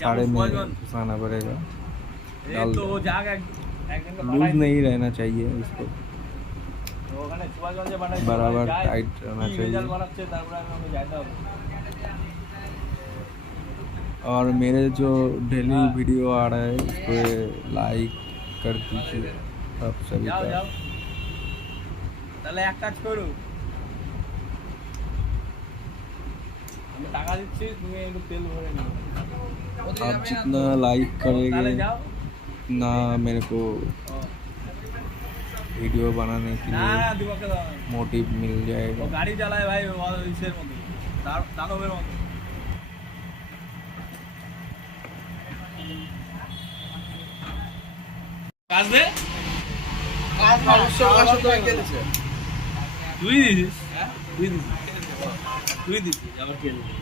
साढ़े में घुसाना पड़ेगा। डाल लूज नहीं रहना चाहिए इसको, बराबर टाइट रहना चाहिए। और मेरे जो डेली वीडियो आ रहा है उस पर लाइक कर दीजिए आप सभी का। তাহলে এক কাজ করো, আমি টাকা দিচ্ছি, তুমি একটু তেল ভরে নিও। आप जितना लाइक करेंगे उतना मेरे को वीडियो बनाने के लिए मोटिव मिल जाएगा। গাড়ি চালায় ভাই ইসের মতো, দানবের মতো। কাজ দে, কাজ মানুষের কাছে তো রেখে দিছে। তুই দিছিস, তুই দিছিস, তুই দিছিস, আবার কে দিছিস?